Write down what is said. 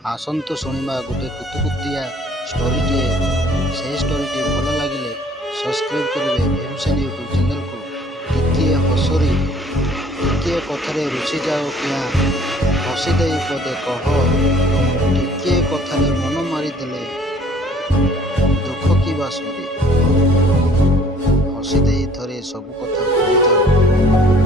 ଆସନ୍ତୁ ଶୁଣିବା ଗୋଟେ କୁତୁକୁତିଆ ଷ୍ଟୋରିଟିଏ। ସେହି ଷ୍ଟୋରିଟି ଭଲ ଲାଗିଲେ ସବସ୍କ୍ରାଇବ୍ କରିବେ ଭୀମସେନ ୟୁଟ୍ୟୁବ୍ ଚ୍ୟାନେଲକୁ। ଟିକିଏ ହସରି ଟିକିଏ କଥାରେ ରୁଷିଯାଅ କିଆଁ, ହସି ଦେଇ ପଦେ କହ। ଟିକିଏ କଥାରେ ମନ ମାରିଦେଲେ ଦୁଃଖ କି ବା ସରେ। ହସି ଦେଇ ଥରେ ସବୁ କଥା ଭୁଲିଯାଅ।